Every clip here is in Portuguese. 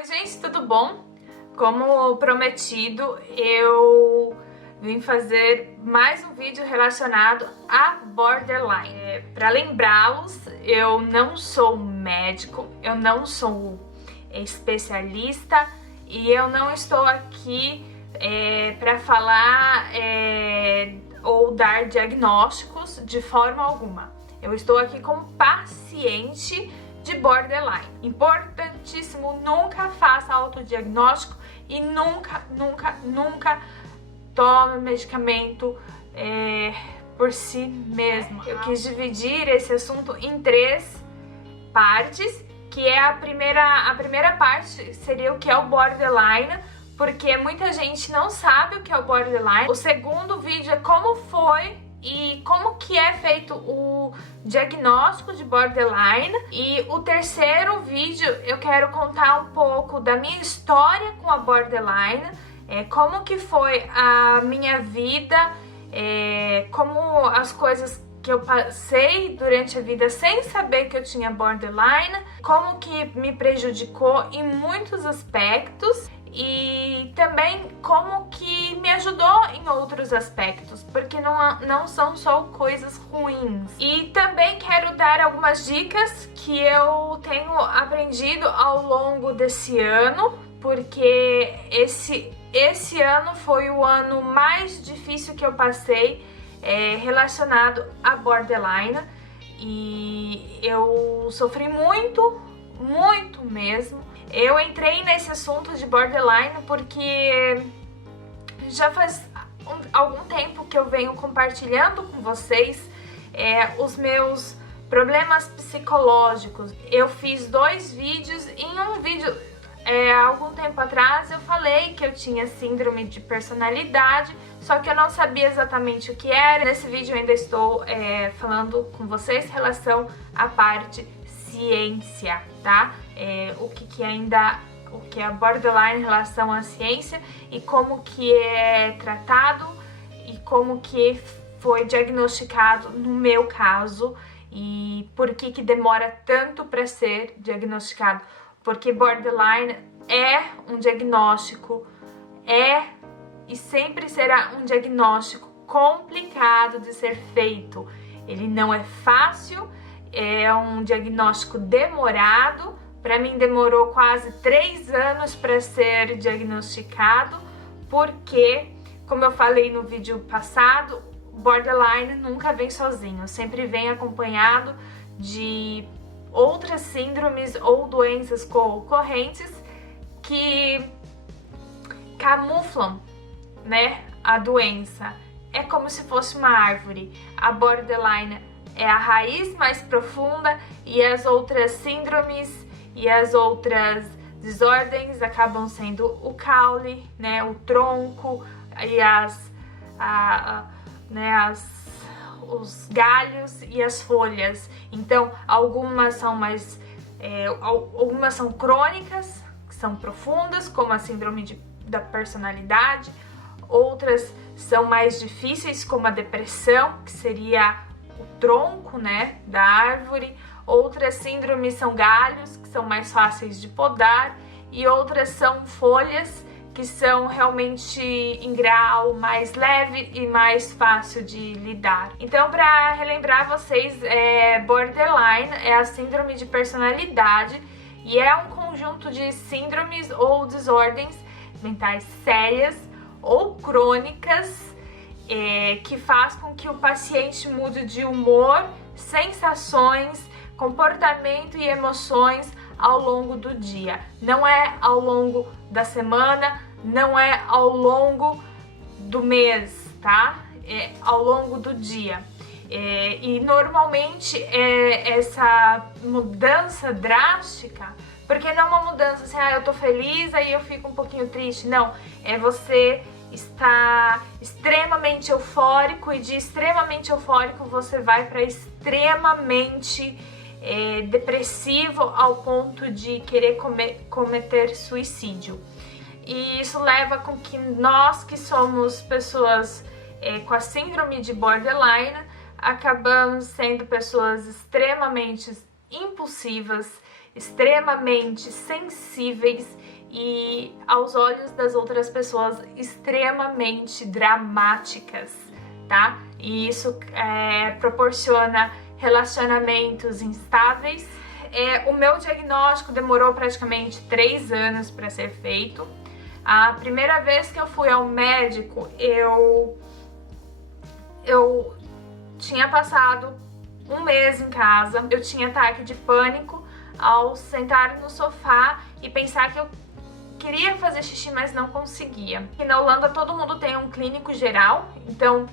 Oi gente, tudo bom? Como prometido, eu vim fazer mais um vídeo relacionado a borderline. Para lembrá-los, eu não sou médico, eu não sou especialista e eu não estou aqui para falar ou dar diagnósticos de forma alguma. Eu estou aqui como paciente de borderline. Importantíssimo, nunca faça autodiagnóstico e nunca tome medicamento por si mesmo. Eu quis dividir esse assunto em 3 partes, que é a primeira parte seria o que é o borderline, porque muita gente não sabe o que é o borderline. O segundo vídeo é como foi e como que é feito o diagnóstico de borderline. E o terceiro vídeo eu quero contar um pouco da minha história com a borderline, como que foi a minha vida, como as coisas que eu passei durante a vida sem saber que eu tinha borderline, como que me prejudicou em muitos aspectos e também como que me ajudou em outros aspectos, porque não são só coisas ruins. E também quero dar algumas dicas que eu tenho aprendido ao longo desse ano, porque esse ano foi o ano mais difícil que eu passei relacionado a borderline, e eu sofri muito mesmo. Eu entrei nesse assunto de borderline porque já faz algum tempo que eu venho compartilhando com vocês os meus problemas psicológicos. Eu fiz 2 vídeos. Em um vídeo, algum tempo atrás, eu falei que eu tinha síndrome de personalidade, só que eu não sabia exatamente o que era. Nesse vídeo eu ainda estou falando com vocês em relação à parte ciência, tá? O que é a borderline em relação à ciência e como que é tratado e como que foi diagnosticado no meu caso e por que demora tanto para ser diagnosticado. Porque borderline é um diagnóstico, e sempre será um diagnóstico complicado de ser feito. Ele não é fácil, é um diagnóstico demorado. Para mim demorou quase 3 anos para ser diagnosticado, porque, como eu falei no vídeo passado, borderline nunca vem sozinho, sempre vem acompanhado de outras síndromes ou doenças concorrentes que camuflam, né, a doença. É como se fosse uma árvore. A borderline é a raiz mais profunda e as outras síndromes e as outras desordens acabam sendo o caule, né, o tronco e os galhos e as folhas. Então, algumas são crônicas, que são profundas, como a síndrome da personalidade. Outras são mais difíceis, como a depressão, que seria o tronco, né, da árvore. Outras síndromes são galhos, que são mais fáceis de podar, e outras são folhas, que são realmente em grau mais leve e mais fácil de lidar. Então, para relembrar vocês, borderline é a síndrome de personalidade e é um conjunto de síndromes ou desordens mentais sérias ou crônicas que faz com que o paciente mude de humor, sensações, comportamento e emoções ao longo do dia. Não é ao longo da semana, não é ao longo do mês, tá? É ao longo do dia. E normalmente essa mudança drástica, porque não é uma mudança assim, eu tô feliz, aí eu fico um pouquinho triste. Não, você está extremamente eufórico e de extremamente eufórico você vai para extremamente depressivo ao ponto de querer cometer suicídio. E isso leva com que nós que somos pessoas com a síndrome de borderline acabamos sendo pessoas extremamente impulsivas, extremamente sensíveis e, aos olhos das outras pessoas, extremamente dramáticas, tá? E isso proporciona relacionamentos instáveis. O meu diagnóstico demorou praticamente 3 anos para ser feito. A primeira vez que eu fui ao médico, eu tinha passado 1 mês em casa. Eu tinha ataque de pânico ao sentar no sofá e pensar que eu queria fazer xixi, mas não conseguia. E na Holanda todo mundo tem um clínico geral, então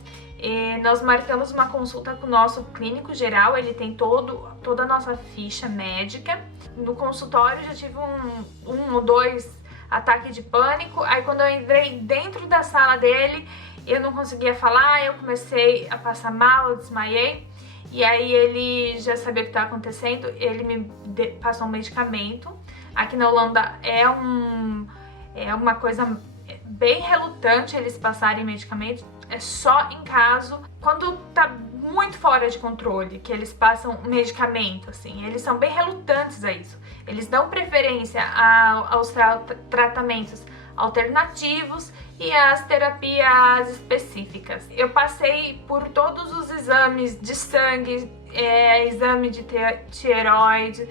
nós marcamos uma consulta com o nosso clínico geral, ele tem toda a nossa ficha médica. No consultório já tive um ou 2 ataques de pânico, aí quando eu entrei dentro da sala dele, eu não conseguia falar, eu comecei a passar mal, eu desmaiei, e aí ele já sabia o que estava acontecendo, ele me passou um medicamento. Aqui na Holanda é uma coisa bem relutante eles passarem medicamento, é só em caso, quando tá muito fora de controle, que eles passam medicamento, assim, eles são bem relutantes a isso. Eles dão preferência aos tratamentos alternativos e às terapias específicas. Eu passei por todos os exames de sangue, exame de tireoide,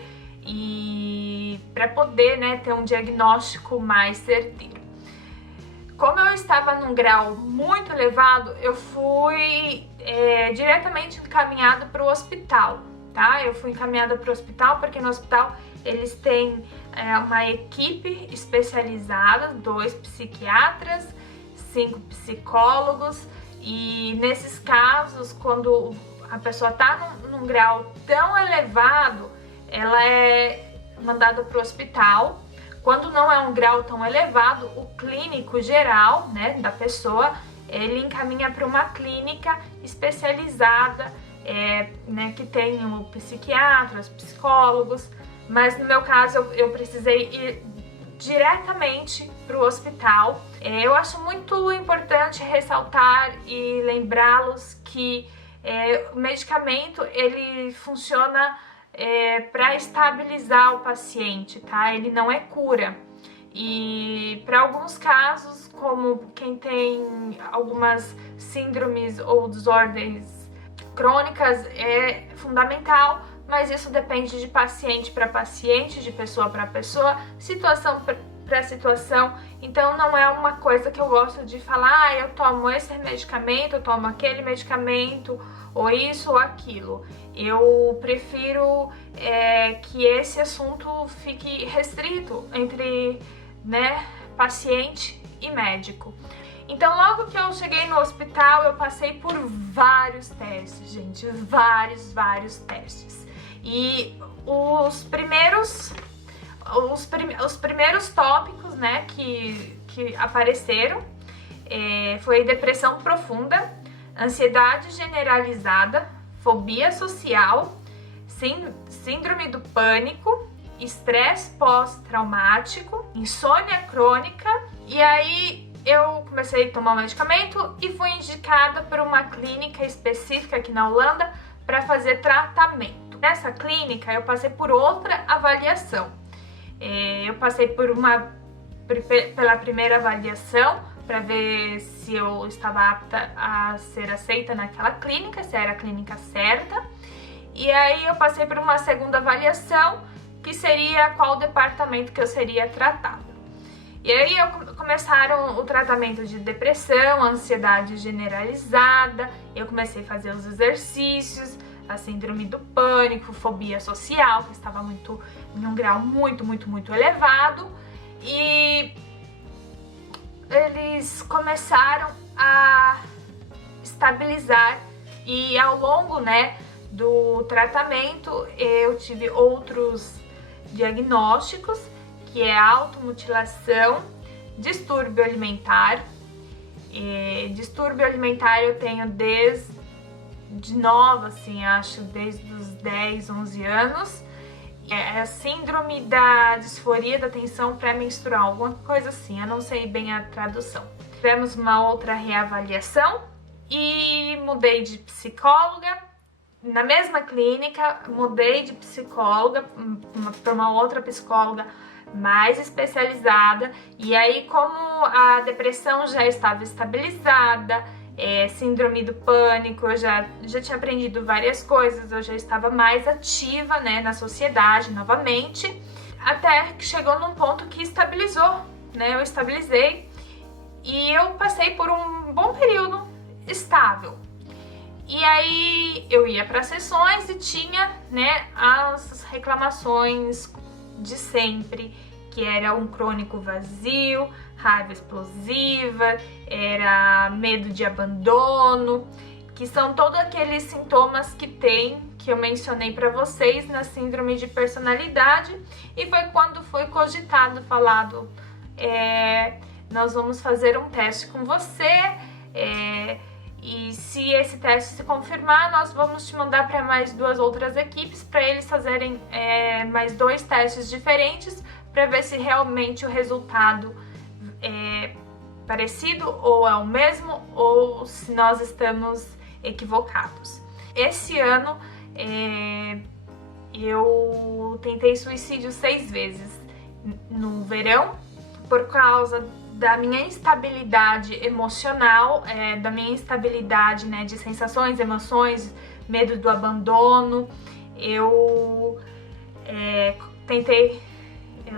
e para poder, né, ter um diagnóstico mais certeiro. Como eu estava num grau muito elevado, eu fui diretamente encaminhada para o hospital, tá? Eu fui encaminhada para o hospital porque no hospital eles têm uma equipe especializada, 2 psiquiatras, 5 psicólogos, e nesses casos, quando a pessoa está num grau tão elevado, ela é mandada para o hospital. Quando não é um grau tão elevado, o clínico geral, né, da pessoa, ele encaminha para uma clínica especializada, né, que tem o psiquiatra, os psicólogos, mas no meu caso eu precisei ir diretamente para o hospital. Eu acho muito importante ressaltar e lembrá-los que o medicamento ele funciona para estabilizar o paciente, tá? Ele não é cura. E para alguns casos, como quem tem algumas síndromes ou desordens crônicas, é fundamental, mas isso depende de paciente para paciente, de pessoa para pessoa, situação para situação. Então não é uma coisa que eu gosto de falar, eu tomo esse medicamento, eu tomo aquele medicamento, ou isso ou aquilo. Eu prefiro que esse assunto fique restrito entre, né, paciente e médico. Então, logo que eu cheguei no hospital, eu passei por vários testes, gente, vários testes. E os primeiros tópicos, né, que apareceram foi depressão profunda, ansiedade generalizada, fobia social, síndrome do pânico, estresse pós-traumático, insônia crônica. E aí eu comecei a tomar um medicamento e fui indicada por uma clínica específica aqui na Holanda para fazer tratamento. Nessa clínica eu passei por outra avaliação. Eu passei pela primeira avaliação para ver se eu estava apta a ser aceita naquela clínica, se era a clínica certa. E aí eu passei por uma segunda avaliação, que seria qual departamento que eu seria tratada. E aí começaram o tratamento de depressão, ansiedade generalizada, eu comecei a fazer os exercícios, a síndrome do pânico, fobia social, que estava em um grau muito elevado, e eles começaram a estabilizar, e ao longo, né, do tratamento eu tive outros diagnósticos, que é automutilação, distúrbio alimentar. Distúrbio alimentar eu tenho de nova, assim, acho, desde os 10, 11 anos. É a síndrome da disforia da tensão pré-menstrual, alguma coisa assim, eu não sei bem a tradução. Tivemos uma outra reavaliação e mudei de psicóloga. Na mesma clínica, mudei de psicóloga para uma outra psicóloga mais especializada. E aí, como a depressão já estava estabilizada, síndrome do pânico, eu já tinha aprendido várias coisas, eu já estava mais ativa, né, na sociedade novamente, até que chegou num ponto que estabilizou, né, eu estabilizei e eu passei por um bom período estável. E aí eu ia para sessões e tinha, né, as reclamações de sempre, que era um crônico vazio, raiva explosiva, era medo de abandono, que são todos aqueles sintomas que eu mencionei para vocês na síndrome de personalidade. E foi quando foi cogitado, falado, nós vamos fazer um teste com você, e se esse teste se confirmar, nós vamos te mandar para mais 2 outras equipes para eles fazerem mais 2 testes diferentes para ver se realmente o resultado é parecido ou é o mesmo ou se nós estamos equivocados. Esse ano eu tentei suicídio 6 vezes no verão por causa da minha instabilidade emocional, da minha instabilidade, né, de sensações, emoções, medo do abandono. Eu tentei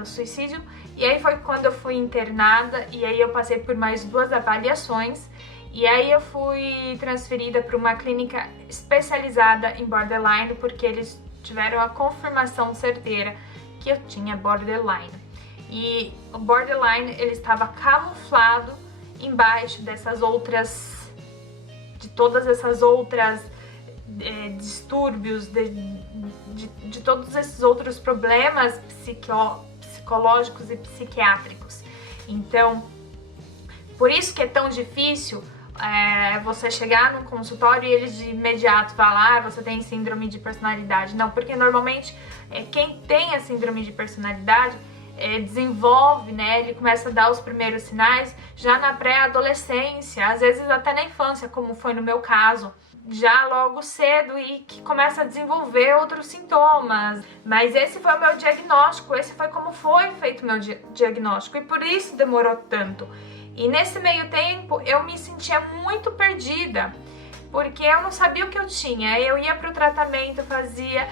o suicídio e aí foi quando eu fui internada e aí eu passei por mais 2 avaliações e aí eu fui transferida para uma clínica especializada em borderline porque eles tiveram a confirmação certeira que eu tinha borderline. E o borderline, ele estava camuflado embaixo dessas outras, de todas essas outras distúrbios, de todos esses outros problemas psicológicos e psiquiátricos. Então, por isso que é tão difícil você chegar no consultório e eles de imediato falar, você tem síndrome de personalidade. Não, porque normalmente quem tem a síndrome de personalidade desenvolve, né? Ele começa a dar os primeiros sinais já na pré-adolescência, às vezes até na infância, como foi no meu caso, já logo cedo e que começa a desenvolver outros sintomas. Mas esse foi o meu diagnóstico, esse foi como foi feito o meu diagnóstico e por isso demorou tanto. E nesse meio tempo eu me sentia muito perdida, porque eu não sabia o que eu tinha. Eu ia para o tratamento, fazia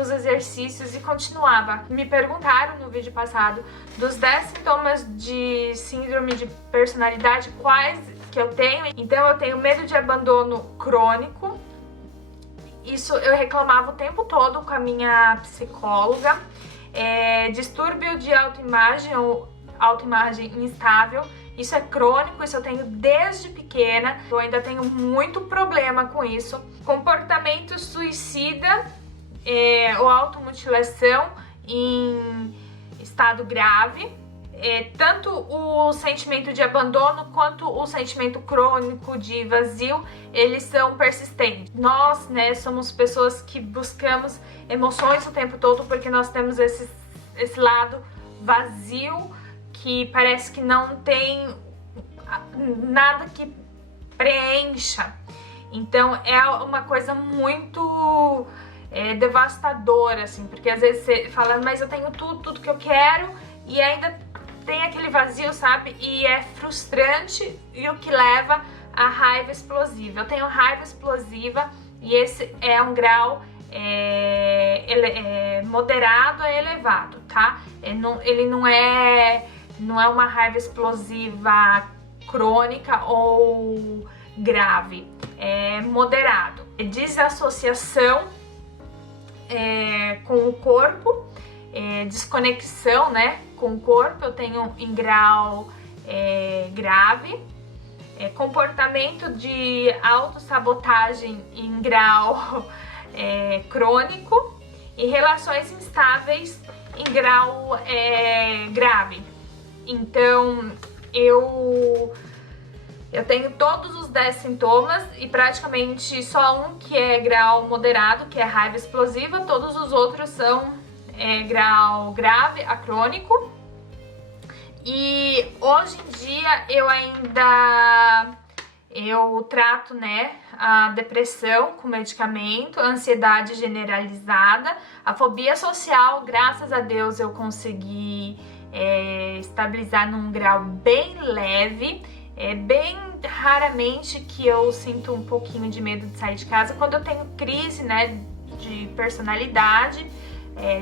os exercícios e continuava. Me perguntaram no vídeo passado dos 10 sintomas de síndrome de personalidade, quais que eu tenho. Então eu tenho medo de abandono crônico. Isso eu reclamava o tempo todo com a minha psicóloga. Distúrbio de autoimagem ou autoimagem instável. Isso é crônico, isso eu tenho desde pequena. Eu ainda tenho muito problema com isso. Comportamento suicida ou automutilação em estado grave. Tanto o sentimento de abandono quanto o sentimento crônico de vazio, eles são persistentes. Nós, né, somos pessoas que buscamos emoções o tempo todo porque nós temos esse lado vazio que parece que não tem nada que preencha. Então é uma coisa muito devastadora, assim, porque às vezes você fala, mas eu tenho tudo que eu quero e ainda tem aquele vazio, sabe? E é frustrante e o que leva à raiva explosiva. Eu tenho raiva explosiva e esse é um grau moderado a elevado, tá? Ele não é uma raiva explosiva crônica ou grave, é moderado. Desassociação com o corpo, desconexão, né, com o corpo, eu tenho em grau grave. Comportamento de autossabotagem em grau crônico e relações instáveis em grau grave. Então eu tenho todos os 10 sintomas e praticamente só um que é grau moderado, que é raiva explosiva. Todos os outros são grau grave a crônico. E hoje em dia eu trato, né, a depressão com medicamento, a ansiedade generalizada, a fobia social, graças a Deus eu consegui estabilizar num grau bem leve. É bem raramente que eu sinto um pouquinho de medo de sair de casa. Quando eu tenho crise, né, de personalidade,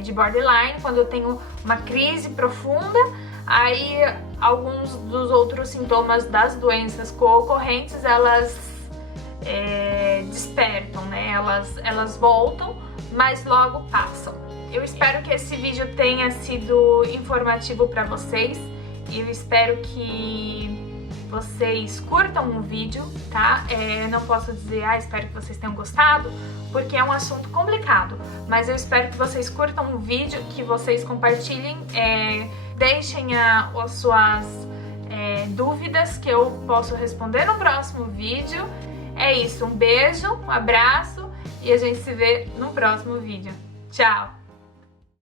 de borderline, quando eu tenho uma crise profunda, aí alguns dos outros sintomas das doenças co-ocorrentes, elas despertam, né? Elas voltam, mas logo passam. Eu espero que esse vídeo tenha sido informativo para vocês. Eu espero que vocês curtam o vídeo, tá? Não posso dizer, espero que vocês tenham gostado, porque é um assunto complicado, mas eu espero que vocês curtam o vídeo, que vocês compartilhem, deixem as suas dúvidas que eu posso responder no próximo vídeo. É isso, um beijo, um abraço e a gente se vê no próximo vídeo. Tchau!